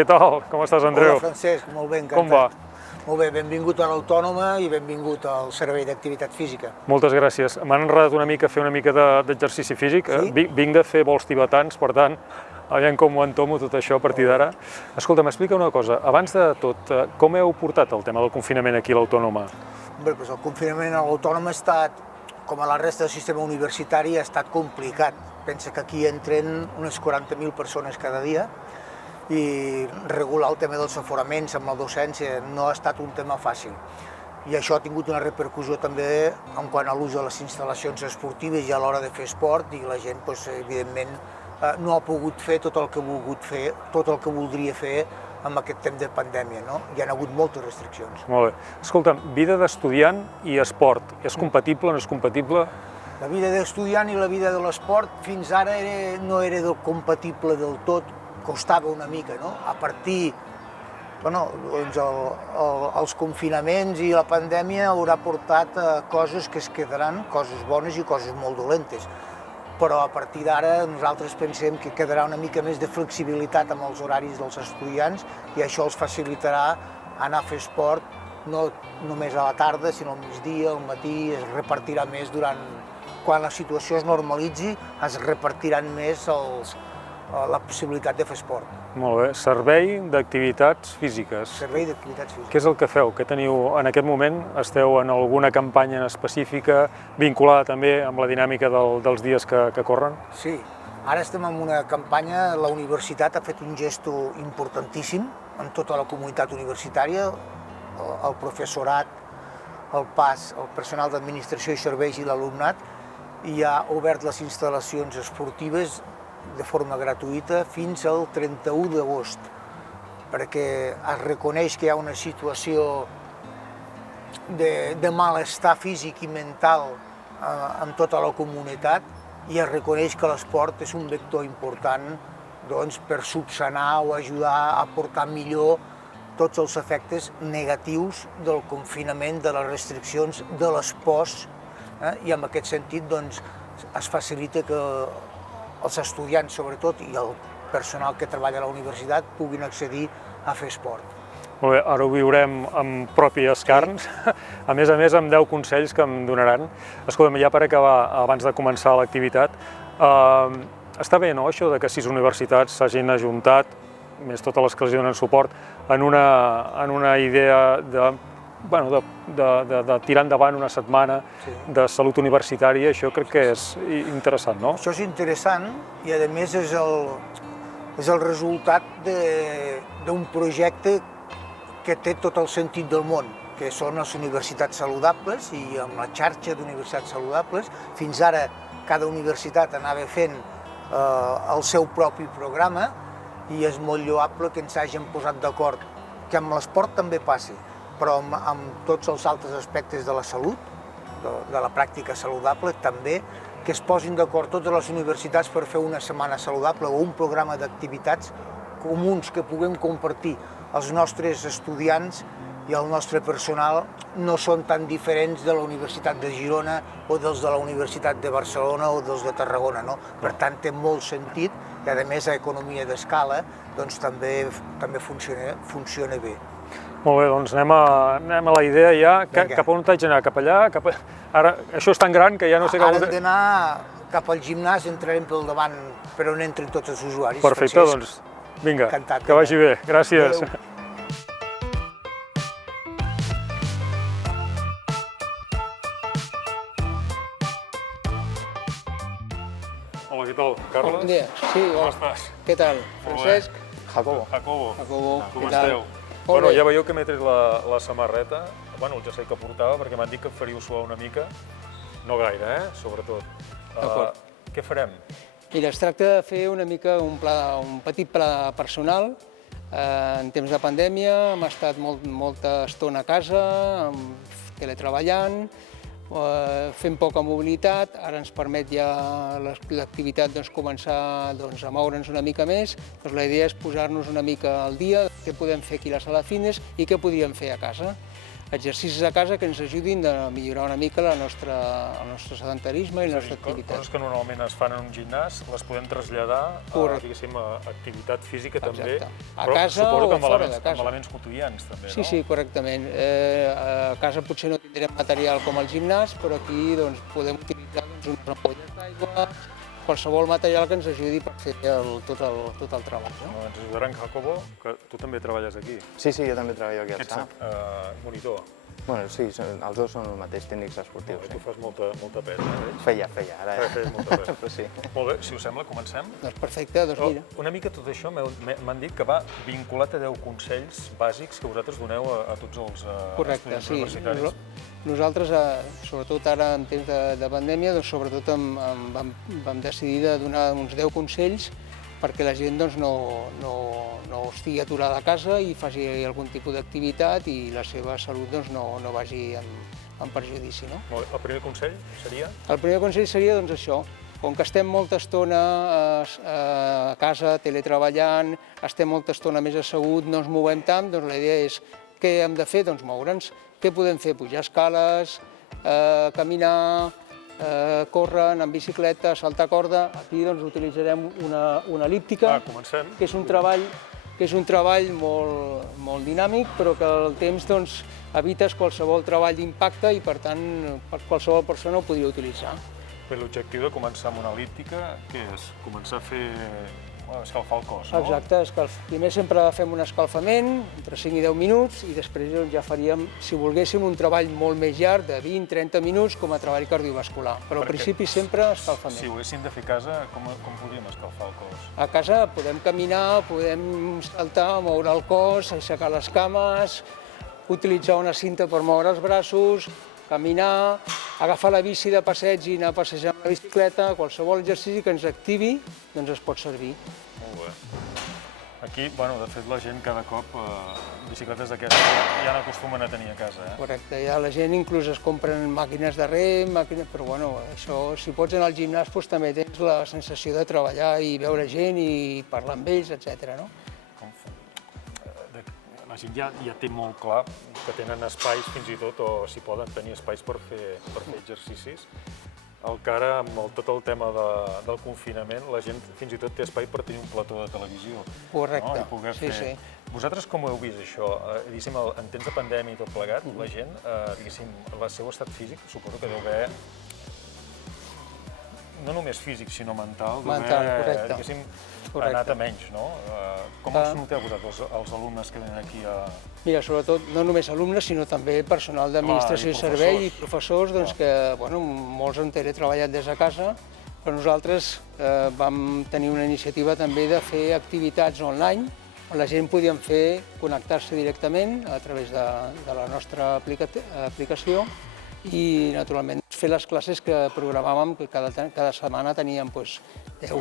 Què tal? Com estàs, Andreu? Hola, Francesc, molt bé, encantat. Com va? Molt bé, benvingut a l'Autònoma i benvingut al Servei d'Activitat Física. Moltes gràcies. M'han enredat una mica a fer una mica d'exercici físic. Sí? Vinc de fer vols tibetans, per tant, aviam com ho entomo tot això a partir d'ara. Escolta, m'explica una cosa. Abans de tot, com heu portat el tema del confinament aquí a l'Autònoma? Bé, doncs el confinament a l'Autònoma ha estat, com a la resta del sistema universitari, ha estat complicat. Pensa que aquí entren unes 40.000 persones cada dia i regular el tema dels aforaments amb la docència no ha estat un tema fàcil. I això ha tingut una repercussió també en quant a l'ús de les instal·lacions esportives i a l'hora de fer esport, i la gent, evidentment, no ha pogut fer tot el que ha volgut fer, tot el que voldria fer amb aquest temps de pandèmia, no? Hi ha hagut moltes restriccions. Molt bé. Escolta'm, vida d'estudiant i esport, és compatible o no és compatible? La vida d'estudiant i la vida de l'esport fins ara no era compatible del tot, costava una mica, no? A partir, els confinaments i la pandèmia haurà portat coses que es quedaran, coses bones i coses molt dolentes. Però a partir d'ara nosaltres pensem que quedarà una mica més de flexibilitat amb els horaris dels estudiants i això els facilitarà anar a fer esport no només a la tarda, sinó al migdia, al matí, es repartirà més quan la situació es normalitzi, es repartiran més la possibilitat de fer esport. Molt bé. Servei d'Activitats Físiques. Servei d'Activitats Físiques. Què és el que feu? Què teniu en aquest moment? Esteu en alguna campanya específica vinculada també amb la dinàmica dels dies que corren? Sí, ara estem en una campanya. La universitat ha fet un gesto importantíssim en tota la comunitat universitària, el professorat, el PAS, el personal d'administració i serveis i l'alumnat, i ha obert les instal·lacions esportives de forma gratuïta fins al 31 d'agost, perquè es reconeix que hi ha una situació de malestar físic i mental en tota la comunitat i es reconeix que l'esport és un vector important per subsanar o ajudar a portar millor tots els efectes negatius del confinament, de les restriccions, de les pors, i en aquest sentit es facilita que els estudiants, sobretot, i el personal que treballa a la universitat puguin accedir a fer esport. Molt bé, ara ho viurem amb pròpies carns, a més amb 10 consells que em donaran. Escolta'm, ja per acabar, abans de començar l'activitat, està bé, no?, això de que 6 universitats s'hagin ajuntat, més totes les que els donen suport, en una idea de tirar endavant una setmana de salut universitària. Això crec que és interessant, no? Això és interessant i, a més, és el resultat d'un projecte que té tot el sentit del món, que són les universitats saludables, i amb la xarxa d'universitats saludables. Fins ara cada universitat anava fent el seu propi programa i és molt lloable que ens hàgim posat d'acord, que amb l'esport també passi, però amb tots els altres aspectes de la salut, de la pràctica saludable també, que es posin d'acord totes les universitats per fer una setmana saludable o un programa d'activitats comuns que puguem compartir. Els nostres estudiants i el nostre personal no són tan diferents de la Universitat de Girona o dels de la Universitat de Barcelona o dels de Tarragona, no? Per tant, té molt sentit i, a més, a economia d'escala també funciona bé. Molt bé, doncs anem a la idea ja. Cap on t'haig d'anar? Cap allà? Ara, això és tan gran que ja no sé cap on... Ara hem d'anar cap al gimnàs, entrarem pel davant per on entren tots els usuaris. Perfecte, doncs vinga, que vagi bé. Gràcies. Hola, què tal? Carles? Bon dia. Sí, com estàs? Què tal? Francesc? Jacobo. Com esteu? Bueno, ja veieu que m'he tret la samarreta, el jersei que portava, perquè m'han dit que em faríeu suar una mica, no gaire, sobretot. Què farem? Mira, es tracta de fer una mica un petit pla personal. En temps de pandèmia hem estat molta estona a casa, teletreballant, fent poca mobilitat. Ara ens permet ja l'activitat començar a moure'ns una mica més. La idea és posar-nos una mica al dia, què podem fer aquí a la sala fitness i què podríem fer a casa. exercicis a casa que ens ajudin a millorar una mica el nostre sedentarisme i la nostra activitat. Coses que normalment es fan en un gimnàs les podem traslladar a activitat física també, A però casa suposo o que fora de casa. amb elements quotidians també, no? Sí, correctament. A casa potser no tindrem material com al gimnàs, però aquí podem utilitzar unes ampolles d'aigua, qualsevol material que ens ajudi per fer tot el treball. No? Ens ajudarà en Jacobo, que tu també treballes aquí. Sí, jo també treballo aquí al Ets SAP. monitor. Bueno, sí, els dos són el mateix, tècnics esportius. Tu fas molta pesa, veig? Feia, ara ja. Feies molta pesa. Però sí. Molt bé, si us sembla, comencem. Doncs perfecte, mira. Una mica tot això m'han dit que va vinculat a 10 consells bàsics que vosaltres doneu a tots els Correcte, estudiants sí. universitaris. Nosaltres, sobretot ara en temps de pandèmia, sobretot vam decidir de donar uns 10 consells perquè la gent no estigui aturada a casa i faci algun tipus d'activitat i la seva salut no vagi en perjudici. No? El primer consell seria? El primer consell seria això, com que estem molta estona a casa, teletreballant, estem molta estona més assegut, no ens movem tant, la idea és què hem de fer? Doncs moure'ns. Què podem fer? Pujar escales, caminar, córrer, anar en bicicleta, saltar corda. Aquí utilitzarem una el·líptica, que és un treball molt dinàmic, però que al temps evites qualsevol treball d'impacte i, per tant, qualsevol persona ho podria utilitzar. L'objectiu de començar amb una el·líptica, què és? Començar a fer escalfar el cos, no? Exacte, primer sempre fem un escalfament, entre 5 i 10 minuts, i després ja faríem, si volguéssim, un treball molt més llarg, de 20-30 minuts, com a treball cardiovascular. Però al principi sempre escalfament. Si ho haguéssim de fer a casa, com podríem escalfar el cos? A casa podem caminar, podem saltar, moure el cos, aixecar les cames, utilitzar una cinta per moure els braços, caminar, agafar la bici de passeig i anar a passejar amb la bicicleta, qualsevol exercici que ens activi, es pot servir. Molt bé. Aquí, de fet, la gent cada cop bicicletes d'aquestes ja n'acostumen a tenir a casa. Correcte, ja la gent inclús es compren màquines de rem, però això, si pots anar al gimnàs, també tens la sensació de treballar i veure gent i parlar amb ells, etc. La gent ja té molt clar que tenen espais fins i tot, o si poden tenir espais per fer exercicis. El que ara, amb tot el tema del confinament, la gent fins i tot té espai per tenir un plató de televisió. Correcte, sí. Vosaltres com ho heu vist, això? En temps de pandèmia i tot plegat, la gent, el seu estat físic, suposo que deu haver, no només físic, sinó mental, anat a menys, no? Com us noteu vosaltres, els alumnes que venen aquí a... Mira, sobretot, no només alumnes, sinó també personal d'administració i servei i professors, que molts han teletreballat des de casa, però nosaltres vam tenir una iniciativa també de fer activitats online, on la gent podia connectar-se directament a través de la nostra aplicació i, naturalment, fer les classes que programàvem, que cada setmana teníem 10,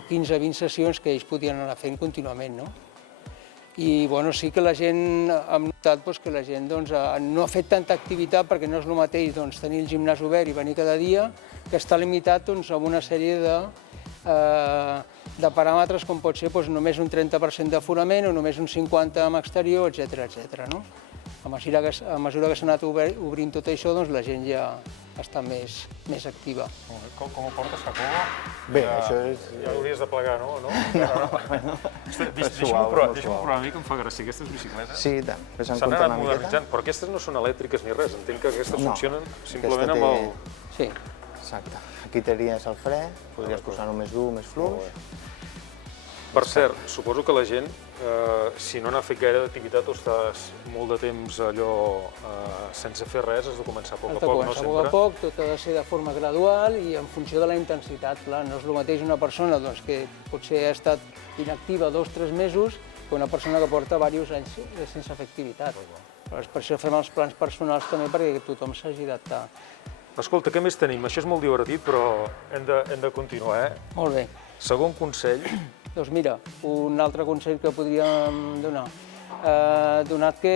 15, 20 sessions que ells podien anar fent contínuament. I sí que la gent, hem notat que la gent no ha fet tanta activitat perquè no és el mateix tenir el gimnàs obert i venir cada dia, que està limitat amb una sèrie de paràmetres com pot ser només un 30% d'aforament o només un 50% amb exterior, etc. A mesura que s'ha anat obrint tot això, la gent ja està més activa. Com ho portes, Jacobo? Bé, això és... Ja l'hauries de plegar, no? Deixa'm provar una mica, em fa gràcia, aquestes bicicletes. Sí, i tant. S'han anat modernitzant, però aquestes no són elèctriques ni res, entenc que aquestes funcionen simplement amb el... Sí. Exacte. Aquí tenies el fre, podries posar-ho més dur, més fluix. Per cert, suposo que la gent, si no n'ha fet gaire d'activitat o estàs molt de temps allò sense fer res, has de començar a poc a poc, no sempre? A poc a poc, tot ha de ser de forma gradual i en funció de la intensitat. Clar, no és el mateix una persona que potser ha estat inactiva 2 o 3 mesos que una persona que porta diversos anys sense fer activitat. Per això fem els plans personals també perquè tothom s'hagi d'adaptar. Escolta, què més tenim? Això és molt divertit, però hem de continuar, Molt bé. Segon consell. Doncs mira, un altre consell que podríem donar. Donat que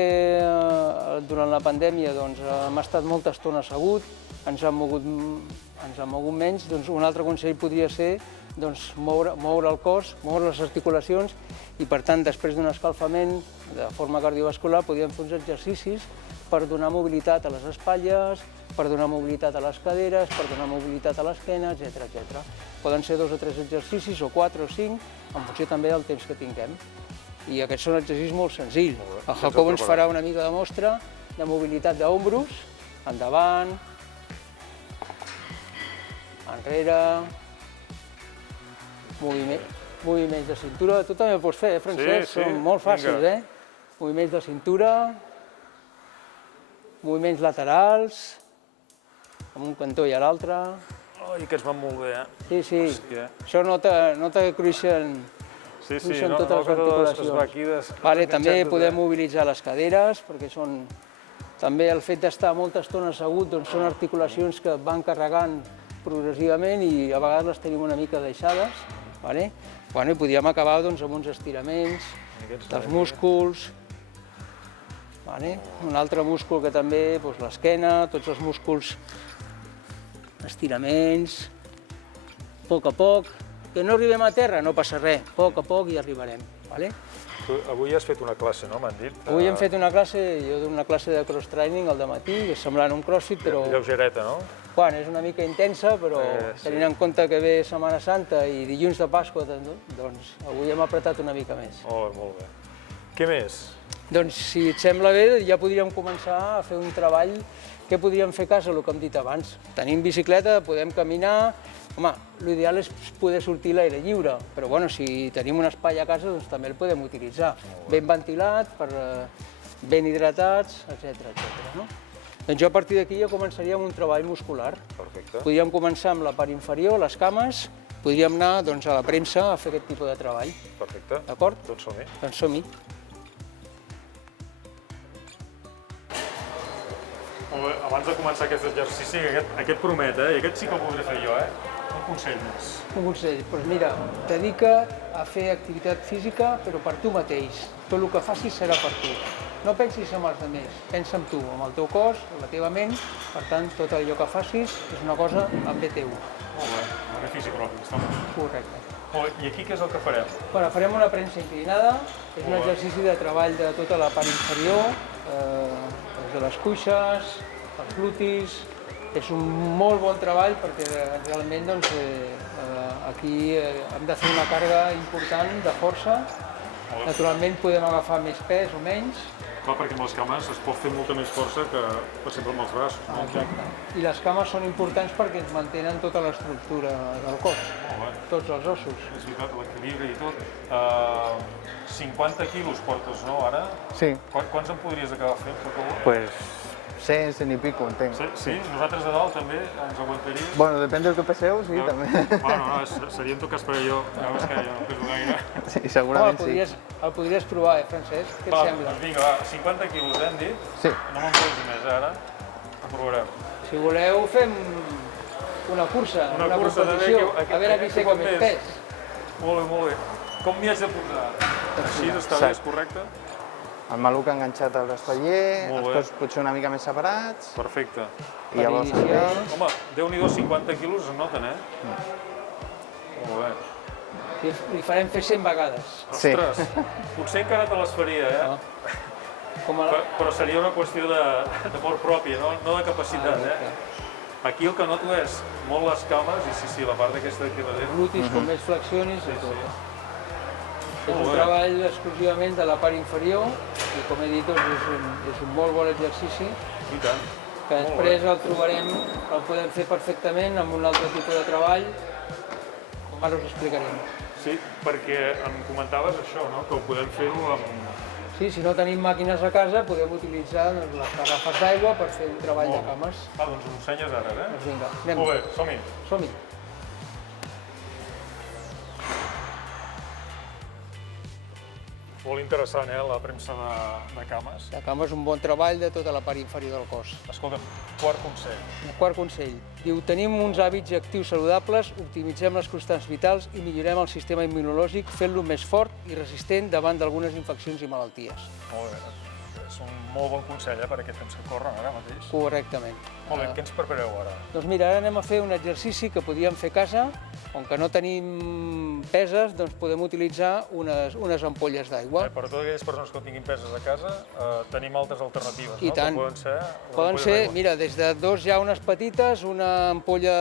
durant la pandèmia hem estat molta estona assegut, ens hem mogut menys, un altre consell podria ser doncs, moure el cos, moure les articulacions i, per tant, després d'un escalfament de forma cardiovascular, podíem fer uns exercicis per donar mobilitat a les espatlles, per donar mobilitat a les caderes, per donar mobilitat a l'esquena, etc. Poden ser 2 o 3 exercicis, o 4 o 5, en funció també del temps que tinguem. I aquests són exercicis molt senzills. El Jacobo ens farà una mica de mostra de mobilitat d'ombros, endavant, enrere, moviments de cintura. Tu també ho pots fer, Francesc? Són molt fàcils, Moviments de cintura, moviments laterals, amb un cantó i a l'altre. Ai, que es van molt bé, Sí. Això nota que cruixen totes les articulacions. També podem mobilitzar les caderes, perquè també el fet d'estar molta estona assegut, doncs són articulacions que van carregant progressivament i a vegades les tenim una mica deixades. I podríem acabar amb uns estiraments dels músculs. Un altre múscul que també, l'esquena, tots els músculs, estiraments, a poc, que no arribem a terra, no passa res, a poc hi arribarem. Tu avui has fet una classe, no, m'han dit? Avui hem fet una classe, jo dono una classe de cross-training al dematí, que és semblant a un crossfit, però... Lleugereta, no? És una mica intensa, però tenint en compte que ve Setmana Santa i dilluns de Pasqua, doncs avui hem apretat una mica més. Molt bé. Què més? Doncs, si et sembla bé, ja podríem començar a fer un treball. Què podríem fer a casa, el que hem dit abans? Tenim bicicleta, podem caminar. Home, l'ideal és poder sortir a l'aire lliure, però si tenim un espai a casa, doncs també el podem utilitzar. Ben ventilat, ben hidratats, etc. Doncs jo a partir d'aquí ja començaria amb un treball muscular. Perfecte. Podríem començar amb la part inferior, les cames, podríem anar a la premsa a fer aquest tipus de treball. Perfecte. D'acord? Doncs som-hi. Doncs som-hi. Molt bé, abans de començar aquest exercici, aquest promet, i aquest sí que el podré fer jo, Un consell més. Un consell, doncs mira, dedica't a fer activitat física, però per tu mateix. Tot el que facis serà per tu. No pensis en els altres, pensa en tu, amb el teu cos, amb la teva ment. Per tant, tot allò que facis és una cosa en bé teu. Molt bé, benefici propi, està molt bé. Correcte. Molt bé, i aquí què és el que farem? Farem una premsa inclinada, és un exercici de treball de tota la part inferior, de les cuixes, els glutis. És un molt bon treball perquè realment aquí hem de fer una càrrega important de força. Naturalment podem agafar més pes o menys. Clar, perquè amb les cames es pot fer molta més força que, per exemple, amb els braços. Exacte. I les cames són importants perquè ens mantenen tota l'estructura del cos, tots els ossos. És veritat, l'equilibri i tot. 50 quilos portes, no, ara? Sí. Quants en podries acabar fent, per favor? Pues 100 i pico, entenc. Sí? Nosaltres a dalt també ens aguantaries? Bueno, depèn del que peseu, sí, també. Bueno, seria en tot cas per jo. Veus que jo no peso gaire. Sí, segurament sí. El podries provar, Francesc? Què et sembla? Doncs vinga, va, 50 quilos, hem dit? Sí. No me'n posi més, ara. Ho provarem. Si voleu, fem una cursa, una competició, a veure qui aixeca més pes. Molt bé. Com m'hi haig de posar? Així està bé, és correcte? El maluc enganxat al espatller, els cos potser una mica més separats. Perfecte. I llavors Home, Déu-n'hi-do, 50 quilos es noten, Molt bé. Li farem fer 100 vegades. Ostres, potser encara te les faria, Però seria una qüestió d'amor propi, no de capacitat, Aquí el que noto és molt les cames i sí, la part d'aquesta d'aquí darrere. Glutis, com més flexionis i tot. És un treball exclusivament de la part inferior i, com he dit, és un molt bon exercici. I tant. Que després el podem fer perfectament amb un altre tipus de treball, com ara us explicarem. Sí, perquè em comentaves això, que ho podem fer-ho amb... Sí, si no tenim màquines a casa, podem utilitzar les garrafes d'aigua per fer un treball de cames. Doncs ho ensenyes ara, Doncs vinga, anem. Molt bé, som-hi. Som-hi. Molt interessant, la premsa de cames. La cama és un bon treball de tota la part inferior del cos. Escolta'm, quart consell. Quart consell. Diu, tenim uns hàbits actius saludables, optimitzem les constants vitals i millorem el sistema immunològic fent-lo més fort i resistent davant d'algunes infeccions i malalties. Molt bé. És un molt bon consell per aquest temps que corren ara mateix. Correctament. Molt bé, què ens prepareu ara? Doncs mira, ara anem a fer un exercici que podíem fer a casa, com que no tenim peses, doncs podem utilitzar unes ampolles d'aigua. Per a totes aquelles persones que no tinguin peses a casa, tenim altres alternatives, I no? tant. Com Poden ser, mira, des de dos llaunes petites, una ampolla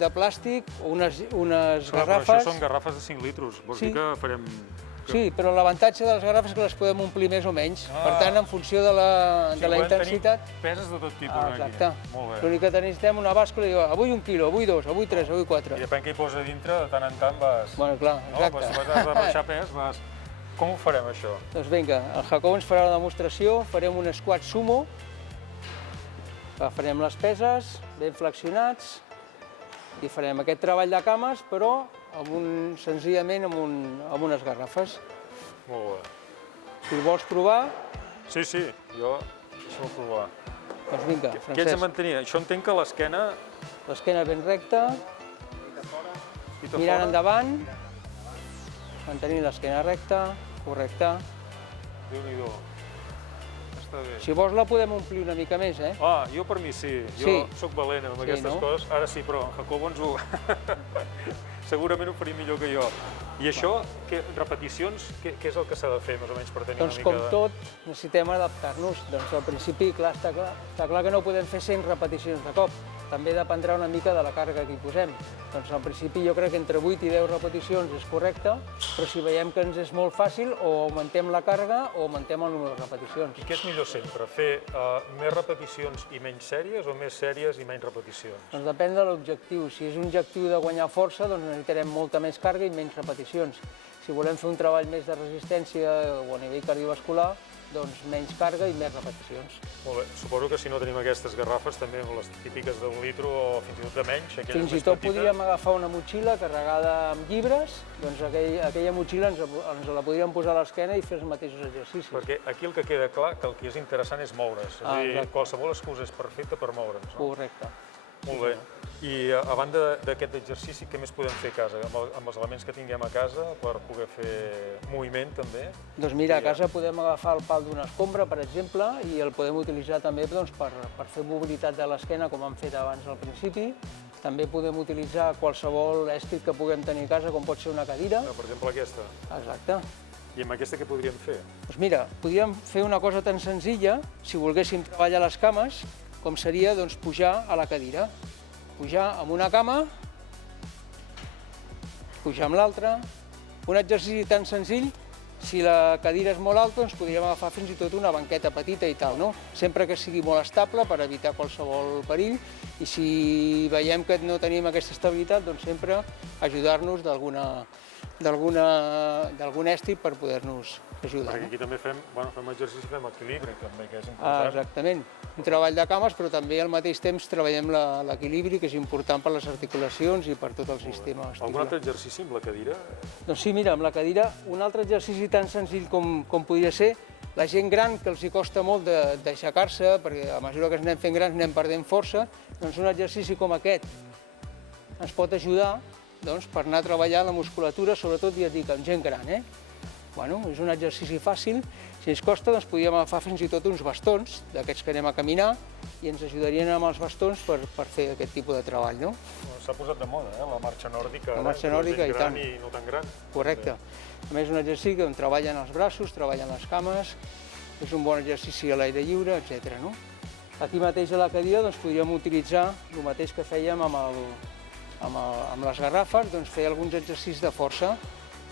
de plàstic, unes garrafes... Això són garrafes de 5 litros, vols dir que farem... Sí, però l'avantatge de les garrafes és que les podem omplir més o menys. Per tant, en funció de la intensitat... Peses de tot tipus aquí. Exacte. Molt bé. L'únic que necessitem una bàscula i diu, avui 1 quilo, avui 2, avui 3, avui 4. I depèn què hi posa dintre, de tant en tant vas... Bueno, clar, exacte. Si vas a baixar pes, vas... Com ho farem, això? Doncs vinga, el Jacob ens farà la demostració, farem un squat sumo, farem les peses ben flexionats i farem aquest treball de cames, però senzillament amb unes garrafes. Molt bé. Si ho vols provar, Sí, jo... Deixa'm provar. doncs vinga, Què ets de Francesc. mantenir? Això entenc que l'esquena... L'esquena ben recta, Fita mirant fora. endavant, mantenint l'esquena recta, correcte. Déu-n'hi-do. Està bé. Si vols la podem omplir una mica més, eh? Jo per mi sí. Sí. Jo sóc valent amb Sí, aquestes no? coses. Ara sí, però en Jacobo ens ho... Segurament ho faria millor que jo. I això, repeticions, què és el que s'ha de fer, més o menys, per tenir Doncs una mica com tot, necessitem adaptar-nos. Doncs al principi, clar, està clar que no podem fer 100 repeticions de cop. També dependrà una mica de la càrrega que hi posem. Doncs al principi jo crec que entre 8 i 10 repeticions és correcte, però si veiem que ens és molt fàcil, o augmentem la càrrega o augmentem el número de repeticions. I què és millor sempre? Fer més repeticions i menys sèries o més sèries i menys repeticions? Doncs depèn de l'objectiu. Si és un objectiu de guanyar força, doncs necessitarem molta més càrrega i menys repeticions. Si volem fer un treball més de resistència o a nivell cardiovascular, doncs menys càrrega i més repeticions. Molt bé. Suposo que si no tenim aquestes garrafes, també les típiques d'1 litro o fins i tot de menys, aquelles Fins i més tot petites. podríem agafar una motxilla carregada amb llibres, doncs aquella motxilla ens la podríem posar a l'esquena i fer els mateixos exercicis. Perquè aquí el que queda clar que el que és interessant és moure's. És a dir, exacte. qualsevol excusa és perfecta per moure'ns. No? Correcte. Molt bé. I a banda d'aquest exercici, què més podem fer a casa? Amb els elements que tinguem a casa per poder fer moviment també? Doncs mira, a casa podem agafar el pal d'una escombra, per exemple, i el podem utilitzar també doncs, per fer mobilitat de l'esquena, com hem fet abans al principi. També podem utilitzar qualsevol èstic que puguem tenir a casa, com pot ser una cadira. Per exemple, aquesta. Exacte. I amb aquesta què podríem fer? Doncs mira, podríem fer una cosa tan senzilla, si volguéssim treballar les cames, com seria doncs, pujar a la cadira. Pujar amb una cama, pujar amb l'altra. Un exercici tan senzill, si la cadira és molt alta, doncs podríem agafar fins i tot una banqueta petita i tal, no? Sempre que sigui molt estable per evitar qualsevol perill, i si veiem que no tenim aquesta estabilitat, doncs sempre ajudar-nos d'algun èstic per poder-nos ajudar. Perquè aquí també fem exercici, fem equilibri, també, que és important. Exactament. Un treball de cames, però també al mateix temps treballem l'equilibri, que és important per les articulacions i per tot el sistema articular. Algun altre exercici amb la cadira? Doncs sí, mira, amb la cadira, un altre exercici tan senzill com podria ser, la gent gran que els hi costa molt d'aixecar-se, perquè a mesura que anem fent grans anem perdent força, doncs un exercici com aquest ens pot ajudar per anar a treballar la musculatura, sobretot, ja et dic, amb gent gran. Bueno, és un exercici fàcil. Si ens costa, doncs podríem agafar fins i tot uns bastons, d'aquests que anem a caminar, i ens ajudarien amb els bastons per fer aquest tipus de treball, no? S'ha posat de moda, la marxa nòrdica. La marxa nòrdica, i tant. I no tan gran. Correcte. A més, un exercici on treballen els braços, treballen les cames, és un bon exercici a l'aire lliure, etc. Aquí mateix a la cadira doncs, podríem utilitzar el mateix que fèiem amb les garrafes, doncs fer alguns exercicis de força.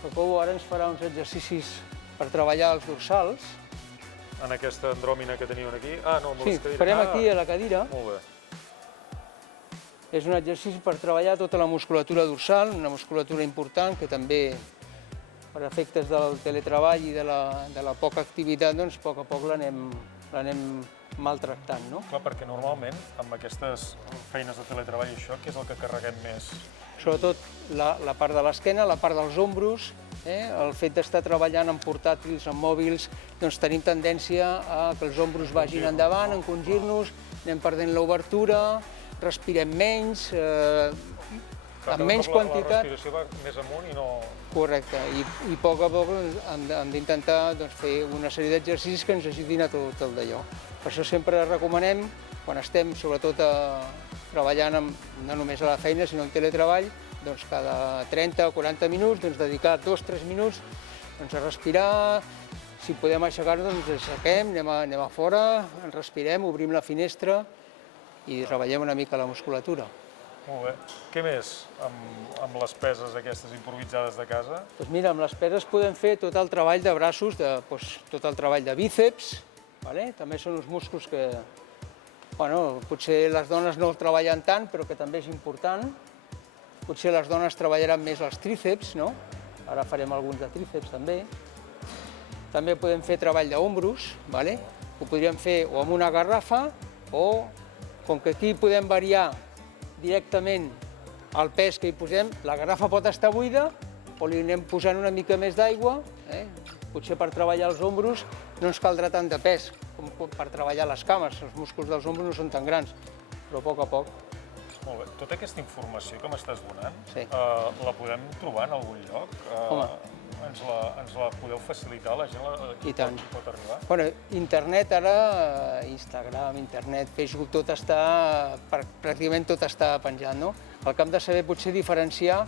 Jacobo ara ens farà uns exercicis per treballar els dorsals. En aquesta andròmina que teniu aquí? No, amb Sí, les cadires. farem aquí a la cadira. Molt bé. És un exercici per treballar tota la musculatura dorsal, una musculatura important que també, per efectes del teletreball i de la poca activitat, doncs a poc l'anem maltractant, no? Clar, perquè normalment, amb aquestes feines de teletreball i això, què és el que carreguem més? Sobretot la part de l'esquena, la part dels ombros, el fet d'estar treballant amb portàtils, amb mòbils, doncs tenim tendència a que els ombros vagin endavant, a encongir-nos, anem perdent l'obertura, respirem menys, amb menys quantitat. La respiració va més amunt i no... Correcte, i a poc hem d'intentar fer una sèrie d'exercicis que ens ajudin a tot el d'allò. Per això sempre recomanem, quan estem sobretot treballant no només a la feina, sinó en teletreball, doncs cada 30 o 40 minuts dedicar 2-3 minuts a respirar. Si podem aixecar-nos, ens aixequem, anem a fora, ens respirem, obrim la finestra i treballem una mica la musculatura. Molt bé. Què més amb les peses aquestes improvisades de casa? Doncs mira, amb les peses podem fer tot el treball de braços, tot el treball de bíceps, també són uns músculs que potser les dones no el treballen tant, però que també és important. Potser les dones treballaran més els tríceps, no? Ara farem alguns de tríceps també. També podem fer treball d'ombros, ho podríem fer o amb una garrafa o, com que aquí podem variar directament el pes que hi posem, la garrafa pot estar buida o li anem posant una mica més d'aigua. Potser per treballar els ombros no ens caldrà tant de pes com per treballar les cames, els músculs dels ombros no són tan grans, però a poc a poc. Molt bé. Tota aquesta informació que m'estàs donant, Sí. La podem trobar en algun lloc? Home. Ens la podeu facilitar? La gent I tant. pot arribar? Bueno, internet ara, Instagram, internet, Facebook, pràcticament tot està penjat, no? El que hem de saber potser diferenciar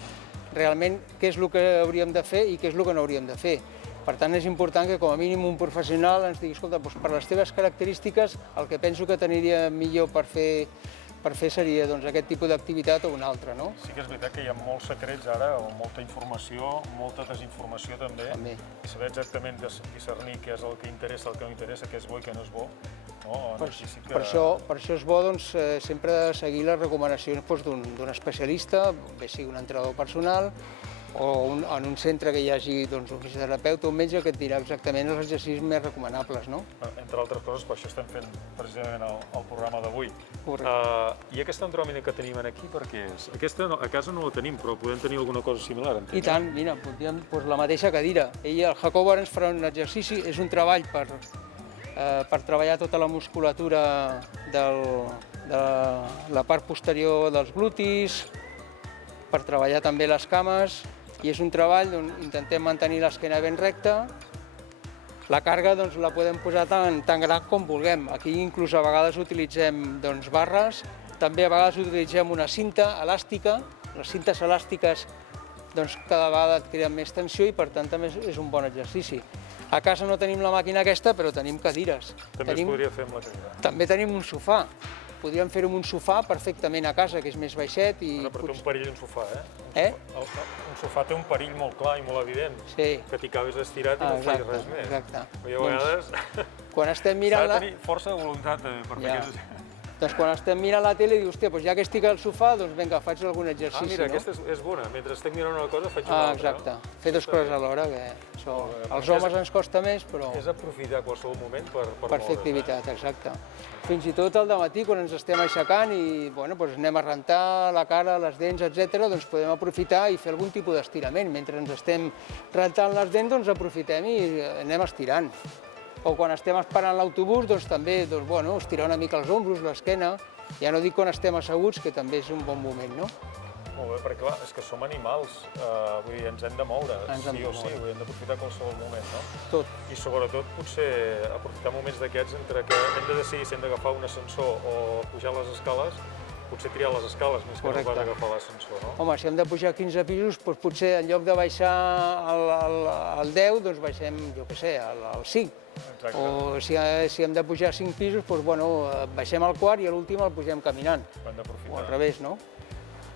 realment què és el que hauríem de fer i què és el que no hauríem de fer. Per tant, és important que com a mínim un professional ens digui, escolta, per les teves característiques, el que penso que t'aniria millor per fer seria aquest tipus d'activitat o una altra, no? Sí que és veritat que hi ha molts secrets ara, o molta informació, molta desinformació també, i saber exactament discernir què és el que interessa, el que no interessa, què és bo i què no és bo. Per això és bo sempre seguir les recomanacions d'un especialista, bé sigui un entrenador personal, o en un centre que hi hagi un fisioterapeuta o un metge que et dirà exactament els exercicis més recomanables, no? Entre altres coses, per això estem fent precisament el programa d'avui. I aquesta andròmina que tenim aquí, per què és? Aquesta a casa no la tenim, però podem tenir alguna cosa similar, entenc. I tant, mira, podríem la mateixa cadira. El Jacob ara ens farà un exercici, és un treball per treballar tota la musculatura de la part posterior dels glutis, per treballar també les cames, i és un treball on intentem mantenir l'esquena ben recta. La càrrega la podem posar tan gran com vulguem. Aquí inclús a vegades utilitzem barres, també a vegades utilitzem una cinta elàstica. Les cintes elàstiques cada vegada et creen més tensió i per tant també és un bon exercici. A casa no tenim la màquina aquesta, però tenim cadires. També es podria fer amb la cadira. També tenim un sofà. Podríem fer-ho amb un sofà perfectament a casa, que és més baixet i... Però té un perill un sofà, Un sofà té un perill molt clar i molt evident. Sí. Que t'hi acabes estirat i no facis res més. Exacte. I a vegades quan estem mirant s'ha de tenir força de voluntat per fer aquests... Doncs quan estem mirant la tele, dius, hòstia, ja que estic al sofà, doncs vinga, faig algun exercici, mira, aquesta és bona. Mentre estic mirant una cosa, faig una altra. Exacte. Fer dues coses alhora, que als homes ens costa més, però... És aprofitar qualsevol moment per fer activitat, exacte. Fins i tot al dematí, quan ens estem aixecant i anem a rentar la cara, les dents, etc., doncs podem aprofitar i fer algun tipus d'estirament. Mentre ens estem rentant les dents, doncs aprofitem i anem estirant. O quan estem esperant l'autobús, doncs també estirar una mica els ombros, l'esquena. Ja no dic quan estem asseguts, que també és un bon moment, no? Molt bé, perquè clar, és que som animals, vull dir, ens hem de moure, sí o sí, hem d'aprofitar qualsevol moment, no? Tot. I sobretot potser aprofitar moments d'aquests entre que hem de decidir si hem d'agafar un ascensor o pujar les escales, potser triar les escales més que no pas agafar l'ascensor, no? Home, si hem de pujar 15 pisos, doncs potser en lloc de baixar al 10, doncs baixem, jo què sé, al 5. Exacte. O si hem de pujar 5 pisos, doncs baixem al quart i a l'últim el pugem caminant. Hem d'aprofitar. O al revés, no?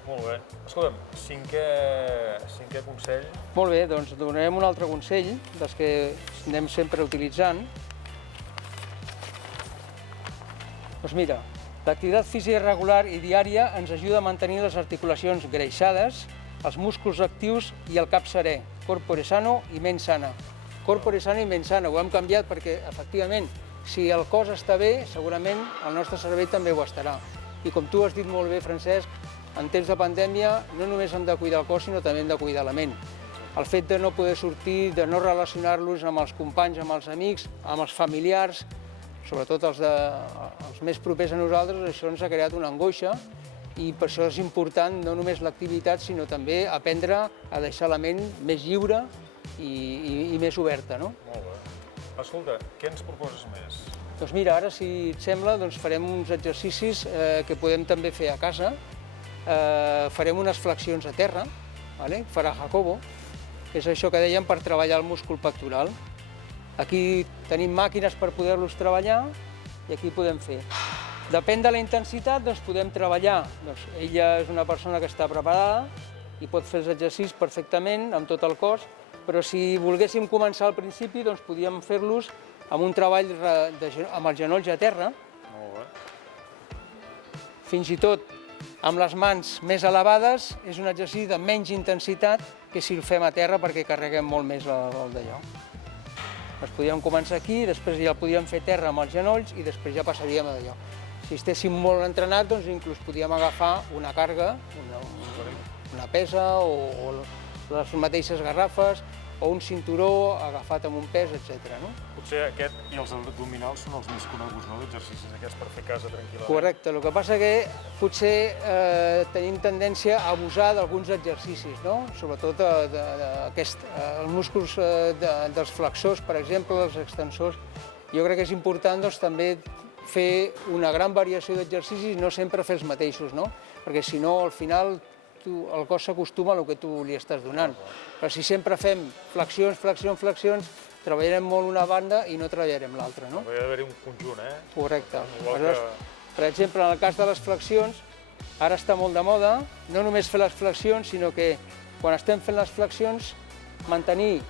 Molt bé. Escolta'm, cinquè consell. Molt bé, doncs donarem un altre consell, dels que anem sempre utilitzant. Doncs mira, l'activitat física regular i diària ens ajuda a mantenir les articulacions greixades, els músculs actius i el cap serè. Corpore sano i ment sana. Corpore sano i ment sana, ho hem canviat perquè, efectivament, si el cos està bé, segurament el nostre cervell també ho estarà. I com tu has dit molt bé, Francesc, en temps de pandèmia no només hem de cuidar el cos, sinó també hem de cuidar la ment. El fet de no poder sortir, de no relacionar-los amb els companys, amb els amics, amb els familiars, sobretot els més propers a nosaltres, això ens ha creat una angoixa i per això és important no només l'activitat, sinó també aprendre a deixar la ment més lliure i més oberta, no? Molt bé. Escolta, què ens proposes més? Doncs mira, ara, si et sembla, farem uns exercicis que podem també fer a casa. Farem unes flexions a terra, farà Jacobo, que és això que dèiem per treballar el múscul pectoral. Aquí tenim màquines per poder-los treballar i aquí podem fer. Depèn de la intensitat, podem treballar. Ella és una persona que està preparada i pot fer els exercicis perfectament amb tot el cos, però si volguéssim començar al principi, podríem fer-los amb un treball amb els genolls a terra. Molt bé. Fins i tot amb les mans més elevades és un exercici de menys intensitat que si el fem a terra perquè carreguem molt més el d'allò. Podríem començar aquí, després ja el podríem fer a terra amb els genolls i després ja passaríem a d'allò. Si estéssim molt entrenats, inclús podríem agafar una càrrega, una pesa o les mateixes garrafes o un cinturó agafat amb un pes, etc. Potser aquest i els abdominals són els més coneguts, no?, d'exercicis aquests per fer a casa tranquil·lament. Correcte, el que passa que potser tenim tendència a abusar d'alguns exercicis, no? Sobretot els músculs dels flexors, per exemple, els extensors. Jo crec que és important també fer una gran variació d'exercicis i no sempre fer els mateixos, no? Perquè si no, al final, el cos s'acostuma al que tu li estàs donant. Però si sempre fem flexions, flexions, flexions, treballarem molt una banda i no treballarem l'altra, no? Hauria d'haver-hi un conjunt, eh? Correcte. Per exemple, en el cas de les flexions, ara està molt de moda, no només fer les flexions, sinó que quan estem fent les flexions, mantenir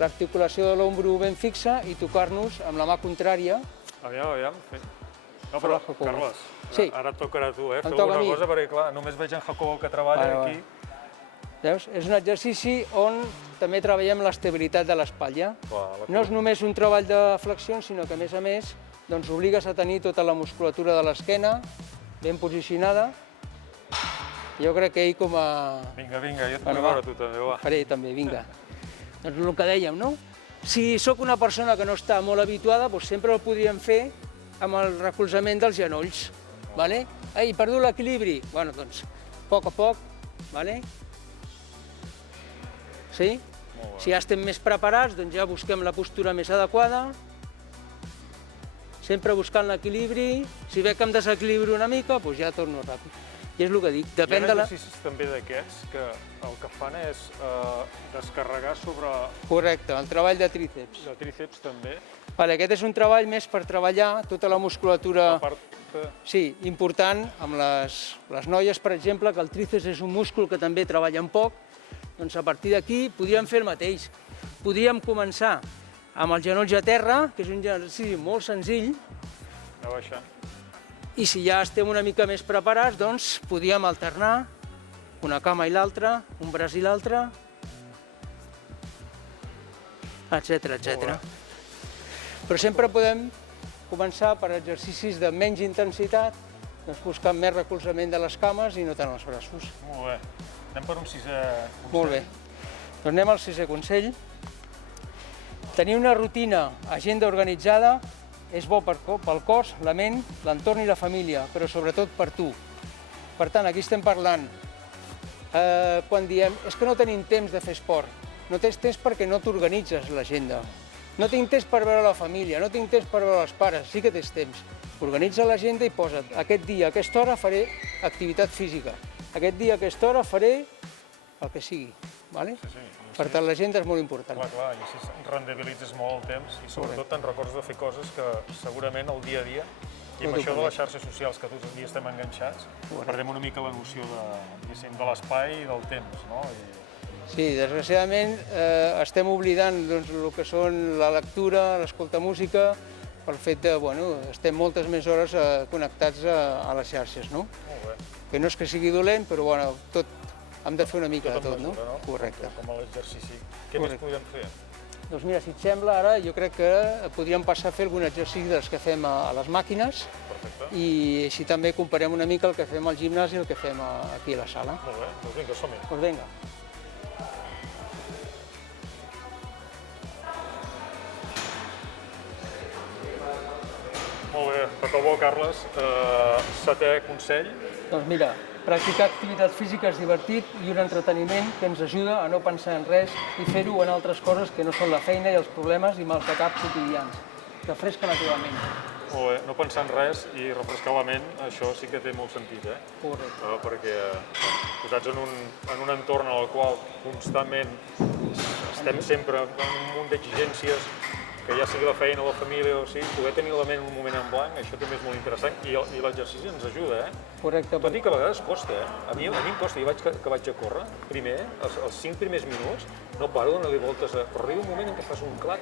l'articulació de l'ombro ben fixa i tocar-nos amb la mà contrària. Aviam. No, però, Carles, sí. Ara et tocarà a tu, fer toca alguna cosa, perquè clar, només veig en Jacobo que treballa aquí. Veus? És un exercici on també treballem l'estabilitat de l'espatlla. No és només un treball de flexions, sinó que a més, obligues a tenir tota la musculatura de l'esquena ben posicionada. Jo crec que ell com a... Vinga, jo et vull veure tu també, va. Faré també, vinga. Doncs el que dèiem, no? Si sóc una persona que no està molt habituada, sempre el podríem fer amb el recolzament dels genolls. He perdut l'equilibri. Doncs, a poc, sí? Si ja estem més preparats, doncs ja busquem la postura més adequada, sempre buscant l'equilibri. Si veig que em desequilibro una mica, doncs ja torno ràpid. I és el que dic, depèn de la... Hi ha exercicis també d'aquests que el que fan és descarregar sobre... Correcte, el treball de tríceps. De tríceps també. Aquest és un treball més per treballar tota la musculatura... La part... Sí, important amb les noies, per exemple, que el tríceps és un múscul que també treballa un poc. Doncs a partir d'aquí podríem fer el mateix. Podríem començar amb els genolls a terra, que és un exercici molt senzill. Anar baixant. I si ja estem una mica més preparats, doncs podríem alternar una cama i l'altra, un braç i l'altre, etc. Però sempre podem començar per exercicis de menys intensitat, buscant més recolzament de les cames i no tant els braços. Molt bé. Anem per un sisè consell. Molt bé. Doncs anem al sisè consell. Tenir una rutina, agenda organitzada, és bo pel cos, la ment, l'entorn i la família, però sobretot per tu. Per tant, aquí estem parlant, quan diem, és que no tenim temps de fer esport, no tens temps perquè no t'organitzes l'agenda. No tinc temps per veure la família, no tinc temps per veure els pares, sí que tens temps. Organitza l'agenda i posa't, aquest dia, a aquesta hora faré activitat física, aquest dia, a aquesta hora faré el que sigui. Per tant, l'agenda és molt important. Clar, i així rendibilitzes molt el temps i sobretot te'n recordes de fer coses que segurament el dia a dia, i amb això de les xarxes socials que tots els dies estem enganxats, perdem una mica la noció de l'espai i del temps, no? Sí, desgraciadament estem oblidant el que són la lectura, l'escoltar música, pel fet de, estem moltes més hores connectats a les xarxes, no? Molt bé. Que no és que sigui dolent, però tot hem de fer una mica de tot, no? Correcte. Com a l'exercici. Què més podem fer? Doncs mira, si et sembla, ara jo crec que podríem passar a fer algun exercici dels que fem a les màquines. Perfecte. I així també comparem una mica el que fem al gimnàs i el que fem aquí a la sala. Molt bé, doncs vinga, som-hi. Doncs vinga. Molt bé, Jacobo, Carles, setè consell. Doncs mira, practicar activitat física és divertit i un entreteniment que ens ajuda a no pensar en res i fer-ho en altres coses que no són la feina i els problemes i mals de cap quotidians. Refresca la teva ment. Molt bé, no pensar en res i refrescar la ment, això sí que té molt sentit, Correcte. Perquè posats en un entorn en el qual constantment estem sempre amb un munt d'exigències, que ja sigui la feina o la família o sigui, poder tenir la ment un moment en blanc, això també és molt interessant i l'exercici ens ajuda, Correcte. Tot i que a vegades costa, A mi em costa, jo que vaig a córrer, primer, els 5 primers minuts, no paro de donar-li voltes, però arriba un moment en què fas un clac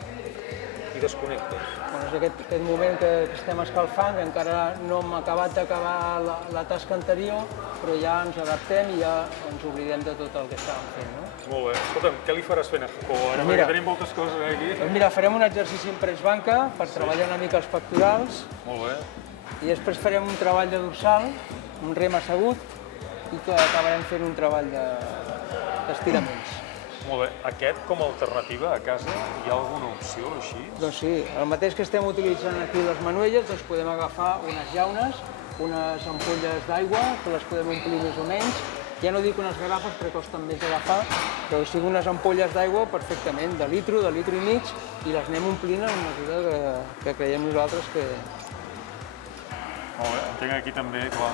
i desconnectes. Bueno, és aquest moment que estem escalfant, que encara no hem acabat d'acabar la tasca anterior, però ja ens adaptem i ja ens oblidem de tot el que estàvem fent, no? Molt bé. Escolta'm, què li faràs fent a Jacobo ara? Mira. Perquè tenim moltes coses aquí. Doncs mira, farem un exercici en press banca per treballar una mica els pectorals Molt bé. i després farem un treball de dorsal, un rem assegut i que acabarem fent un treball d'estiraments. Molt bé. Aquest, com a alternativa a casa, hi ha alguna opció així? Doncs sí, el mateix que estem utilitzant aquí les manuelles, doncs podem agafar unes llaunes, unes ampolles d'aigua, que les podem omplir més o menys. Ja no dic unes garrafes perquè costen més d'agafar, però si unes ampolles d'aigua perfectament, de litro i mig, i les anem omplint en mesura que creiem nosaltres que... Molt bé. Entenc aquí també, clar,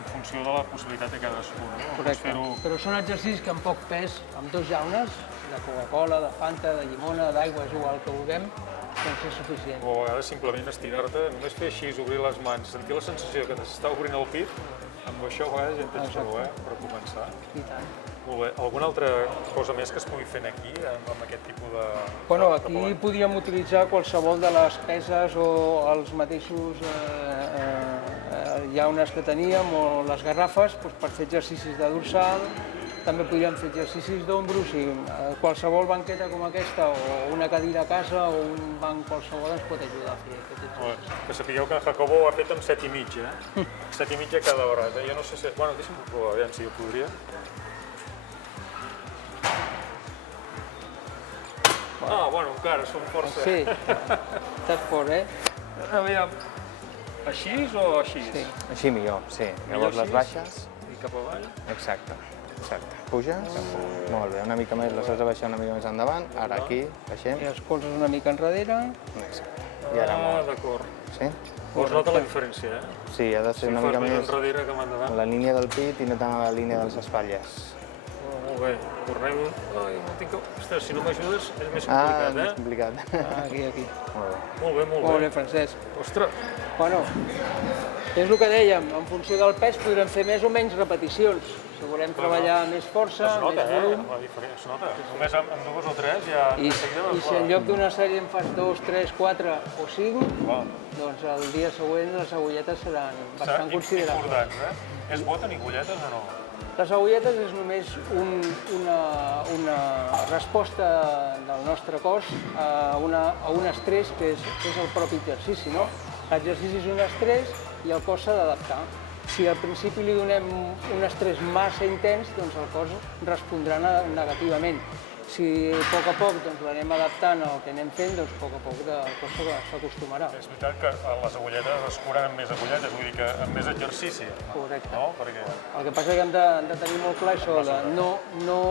en funció de la possibilitat de cadascú, no? Correcte. Però són exercicis que amb poc pes, amb 2 llaunes, de Coca-Cola, de Fanta, de llimona, d'aigua, és igual que vulguem, doncs és suficient. O a vegades simplement estirar-te, només fer així, obrir les mans, sentir la sensació que t'està obrint el pit, amb això a vegades ja en tens prou, per començar. I tant. Molt bé. Alguna altra cosa més que es pugui fer aquí, amb aquest tipus de... Bueno, aquí podríem utilitzar qualsevol de les peses o els mateixos llaunes que teníem o les garrafes doncs, per fer exercicis de dorsal. També podríem fer exercicis d'ombros i qualsevol banqueta com aquesta o una cadira a casa o un banc qualsevol ens pot ajudar a fer aquest exercici. Que sapigueu que en Jacobo ho ha fet amb 7 i mig, 7 i mig a cada hora. Jo no sé si... Bueno, deixa'm provar, aviam si jo podria. Bueno, encara som força. Sí, estàs fort, Aviam, així o així? Sí. Així millor, sí. Llavors les baixes. I cap avall. Exacte. Puges. Molt bé, una mica més, les has de baixar una mica més endavant. Ara aquí, baixem. I els colzes una mica enrere. Exacte. I ara molt. D'acord. Sí? Es nota la diferència, Sí, ha de ser una mica més enrere que endavant. a la línia del pit i no tant a la línia de les espatlles. Molt bé, tornem. Ai, no tinc... Ostres, si no m'ajudes és més complicat, més complicat. Aquí. Molt bé. Molt bé, Molt bé, Francesc. Ostres! Bueno, és el que dèiem, en funció del pes podrem fer més o menys repeticions. Si volem treballar més força, Es nota, més volum. La diferència es nota. Només amb 2 o 3 ja... I si en lloc d'una sèrie en fas 2, 3, 4 o 5, doncs el dia següent les agulletes seran bastant considerables. Importants, És bo tenir agulletes o no? Les agulletes és només una resposta del nostre cos a un estrès que és el propi exercici, no? L'exercici és un estrès i el cos s'ha d'adaptar. Si al principi li donem un estrès massa intens, doncs el cos respondrà negativament. Si a poc doncs, l'anem adaptant al que anem fent, doncs a poc el cos s'acostumarà. És veritat que les agulletes es curen amb més agulletes, vull dir que amb més exercici. Correcte. No? Perquè... El que passa és que hem de tenir molt clar això, de no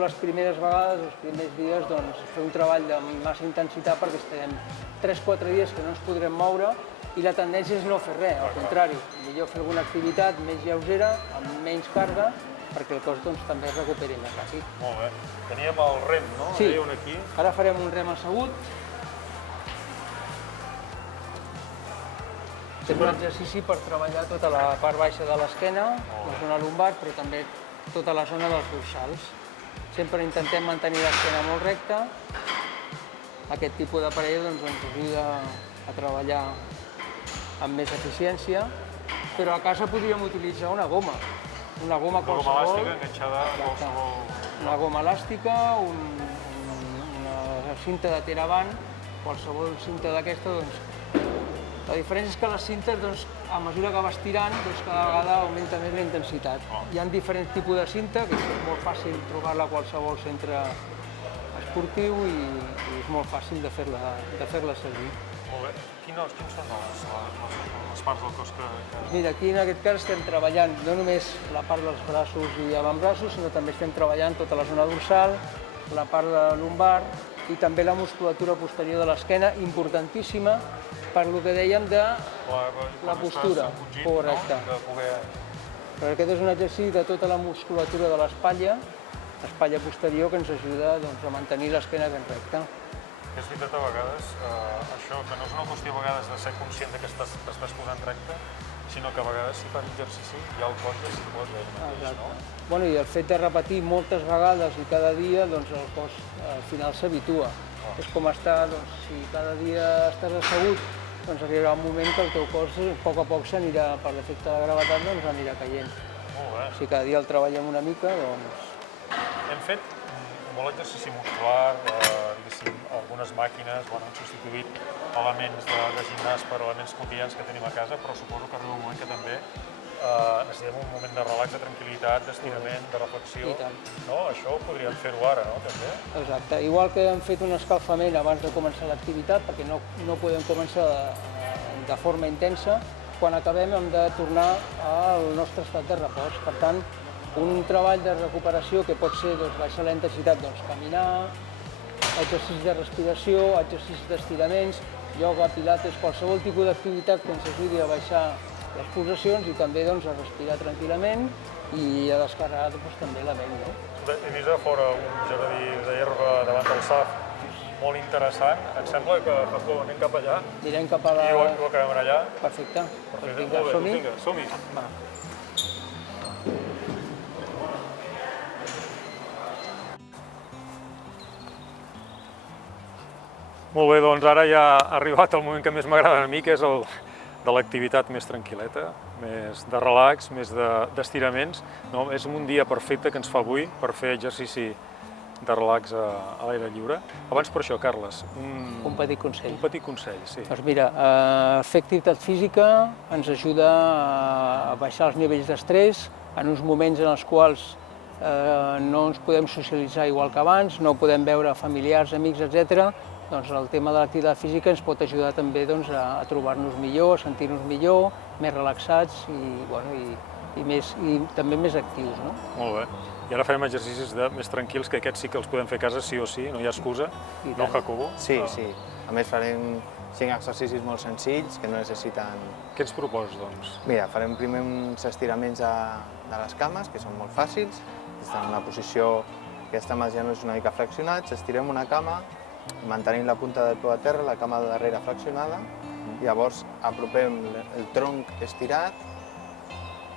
les primeres vegades, els primers dies, doncs, fer un treball de massa intensitat perquè estarem 3-4 dies que no ens podrem moure i la tendència és no fer res, al contrari, millor fer alguna activitat més lleugera, amb menys càrrega, perquè el cos doncs, també es recuperi més ràpid. Molt bé. Teníem el rem, no? Sí. Aquí. Ara farem un rem assegut. Fem un exercici per treballar tota la part baixa de l'esquena, la zona lumbar, però també tota la zona dels dorsals. Sempre intentem mantenir l'esquena molt recta. Aquest tipus d'aparell doncs, ens ajuda a treballar amb més eficiència, però a casa podríem utilitzar una goma qualsevol. Una goma elàstica enganxada a qualsevol... Una goma elàstica, una cinta de Teraban, qualsevol cinta d'aquesta, doncs... La diferència és que les cintes, doncs, a mesura que vas tirant, doncs, cada vegada augmenta més la intensitat. Hi ha diferents tipus de cinta, que és molt fàcil trobar-la a qualsevol centre esportiu i és molt fàcil de fer-la servir. Molt bé. Quins són les parts del cos que... Mira, aquí en aquest cas estem treballant no només la part dels braços i avantbraços, sinó també estem treballant tota la zona dorsal, la part de lumbar i també la musculatura posterior de l'esquena, importantíssima per lo que dèiem de la postura. Correcte. Però aquest és un exercici de tota la musculatura de l'espatlla posterior, que ens ajuda a mantenir l'esquena ben recta. És veritat, a vegades, això, que no és una qüestió a vegades de ser conscient que t'estàs posant recte, sinó que a vegades si fas exercici ja el cos ja s'hi posa ell mateix, no? Bueno, i el fet de repetir moltes vegades i cada dia, doncs el cos al final s'habitua. És com estar, si cada dia estàs assegut, doncs arribarà un moment que el teu cos a poc s'anirà, per l'efecte de la gravetat, doncs anirà caient. Molt bé. Si cada dia el treballem una mica, doncs... Hem fet molt exercici muscular, diguéssim, algunes màquines han substituït elements de gimnàs per elements quotidians que tenim a casa, però suposo que arriba un moment que també necessitem un moment de relax, de tranquil·litat, d'estirament, de reflexió. No? Això ho podríem fer-ho ara, no? També? Exacte. Igual que hem fet un escalfament abans de començar l'activitat, perquè no podem començar de forma intensa, quan acabem hem de tornar al nostre estat de repòs. Per tant, un treball de recuperació que pot ser baixar la intensitat, caminar, exercicis de respiració, exercicis d'estiraments, ioga, pilates, qualsevol tipus d'activitat que ens ajudi a baixar les pulsacions i també a respirar tranquil·lament i a descarregar també la ment. He vist a fora un jardí d'herba davant del SAF molt interessant. Em sembla que anem cap allà. Anirem cap a la... I ho acabem allà. Perfecte. Vinga, som-hi. Va. Molt bé, doncs ara ja ha arribat el moment que més m'agrada a mi, que és el de l'activitat més tranquil·leta, més de relax, més d'estiraments. És un dia perfecte que ens fa avui per fer exercici de relax a l'aire lliure. Abans per això, Carles, un petit consell. Un petit consell, sí. Doncs mira, fer activitat física ens ajuda a baixar els nivells d'estrès en uns moments en els quals no ens podem socialitzar igual que abans, no podem veure familiars, amics, etc. Doncs el tema de l'activitat física ens pot ajudar també a trobar-nos millor, a sentir-nos millor, més relaxats i també més actius. Molt bé. I ara farem exercicis més tranquils, que aquests sí que els podem fer a casa sí o sí, no hi ha excusa, no, Jacobo? Sí, sí. A més farem 5 exercicis molt senzills que no necessiten... Què ens proposes, doncs? Mira, farem primer uns estiraments de les cames, que són molt fàcils. Estan en una posició que estem els genolls una mica flexionats, estirem una cama, mantenim la punta del peu a terra, la cama de darrere flexionada, llavors apropem el tronc estirat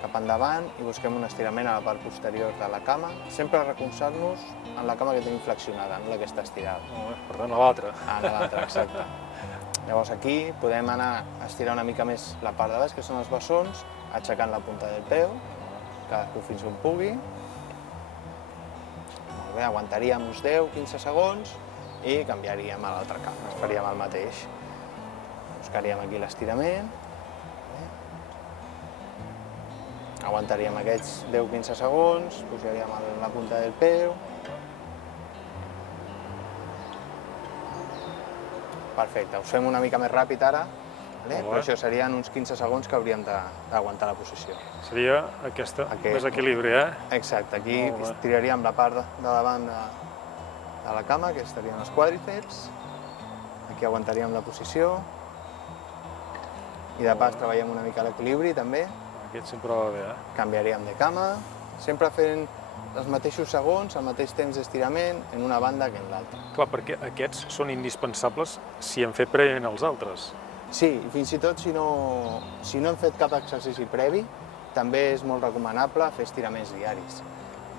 cap endavant i busquem un estirament a la part posterior de la cama, sempre recolzant-nos en la cama que tenim flexionada, no la que està estirada. Per tant, a l'altra. A l'altra, exacte. Llavors aquí podem anar a estirar una mica més la part de baix, que són els bessons, aixecant la punta del peu, cadascú fins on pugui. Molt bé, aguantaríem uns 10-15 segons, i canviaríem a l'altra cama, faríem el mateix. Buscaríem aquí l'estirament, aguantaríem aquests 10-15 segons, pujaríem la punta del peu. Perfecte, us fem una mica més ràpid ara, però això serien uns 15 segons que hauríem d'aguantar la posició. Seria aquesta, més equilibri, Exacte, aquí tiraríem la part de davant de la cama, que estarien els quàdriceps. Aquí aguantaríem la posició. I de pas treballem una mica l'equilibri també. Aquest sempre va bé, Canviaríem de cama, sempre fent els mateixos segons, el mateix temps d'estirament, en una banda que en l'altra. Clar, perquè aquests són indispensables si hem fet prèviament els altres. Sí, fins i tot si no hem fet cap exercici previ, també és molt recomanable fer estiraments diaris,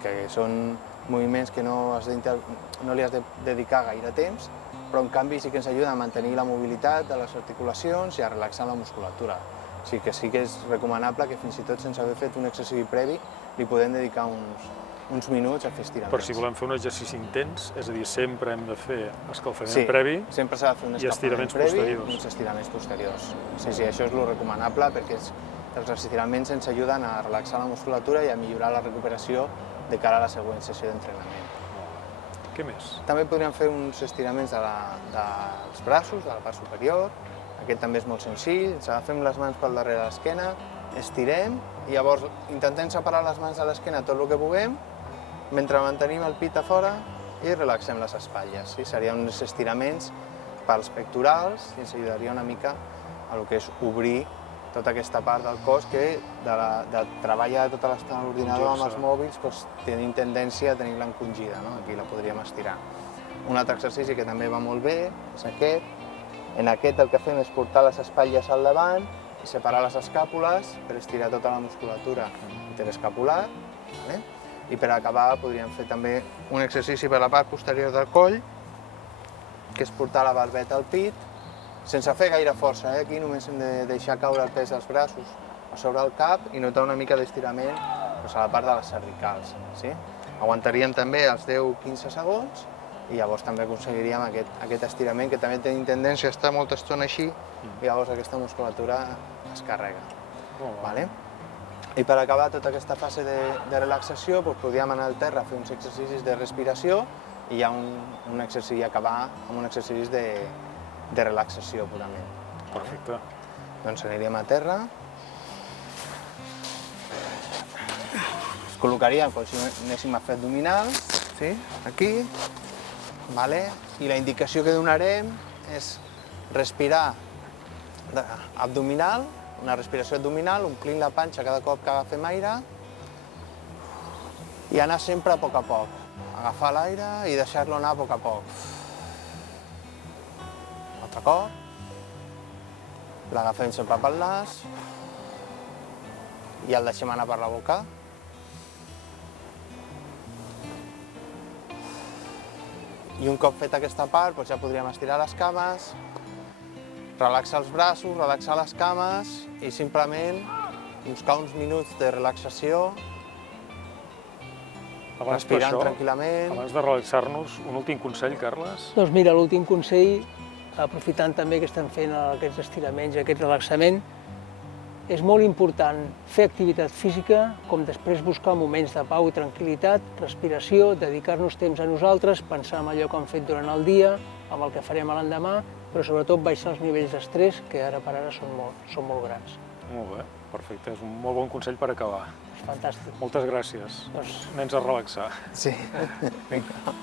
que són moviments que no li has de dedicar gaire temps, però en canvi sí que ens ajuden a mantenir la mobilitat de les articulacions i a relaxar la musculatura. Sí que és recomanable que fins i tot sense haver fet un exercici previ li podem dedicar uns minuts a fer estiraments. Per si volem fer un exercici intens, és a dir, sempre hem de fer escalfament previ sempre s'ha de fer un escalfament previ i uns estiraments posteriors. Sí, això és el recomanable perquè els estirament ens ajuden a relaxar la musculatura i a millorar la recuperació de cara a la següent sessió d'entrenament. Què més? També podríem fer uns estiraments dels braços, de la part superior. Aquest també és molt senzill, ens agafem les mans pel darrere de l'esquena, estirem i llavors intentem separar les mans de l'esquena tot el que puguem, mentre mantenim el pit a fora i relaxem les espatlles. Sí? Serien uns estiraments pels pectorals i ens ajudaria una mica a el que és obrir tota aquesta part del cos que de treballar tota l'estona a l'ordinador amb els mòbils tenim tendència a tenir-la encongida, no? Aquí la podríem estirar. Un altre exercici que també va molt bé és aquest. En aquest el que fem és portar les espatlles al davant i separar les escàpules per estirar tota la musculatura interescapular. I per acabar podríem fer també un exercici per la part posterior del coll, que és portar la barbeta al pit, sense fer gaire força. Aquí només hem de deixar caure el pes dels braços a sobre el cap i notar una mica d'estirament a la part de les cervicals. Aguantaríem també els 10-15 segons i llavors també aconseguiríem aquest estirament, que també tenim tendència a estar molta estona així i llavors aquesta musculatura es carrega. I per acabar tota aquesta fase de relaxació podríem anar al terra a fer uns exercicis de respiració i ja acabar amb un exercici de relaxació purament. Perfecte. Doncs aniríem a terra. Ens col·locaríem com si anéssim a fer abdominals, aquí. I la indicació que donarem és respirar abdominal, una respiració abdominal, omplint la panxa cada cop que agafem aire i anar sempre a poc. Agafar l'aire i deixar-lo anar a poc. Altre cop. L'agafem sempre pel nas i el deixem anar per la boca. I un cop fet aquesta part, ja podríem estirar les cames, relaxar els braços, relaxar les cames i simplement buscar uns minuts de relaxació, respirant tranquil·lament. Abans de relaxar-nos, un últim consell, Carles? Doncs mira, l'últim consell, aprofitant també que estem fent aquests estiraments i aquest relaxament, és molt important fer activitat física, com després buscar moments de pau i tranquil·litat, respiració, dedicar-nos temps a nosaltres, pensar en allò que hem fet durant el dia, amb el que farem l'endemà, però sobretot baixar els nivells d'estrès, que ara per ara són molt grans. Molt bé, perfecte, és un molt bon consell per acabar. És fantàstic. Moltes gràcies. Doncs... Anem a relaxar. Sí. Vinga.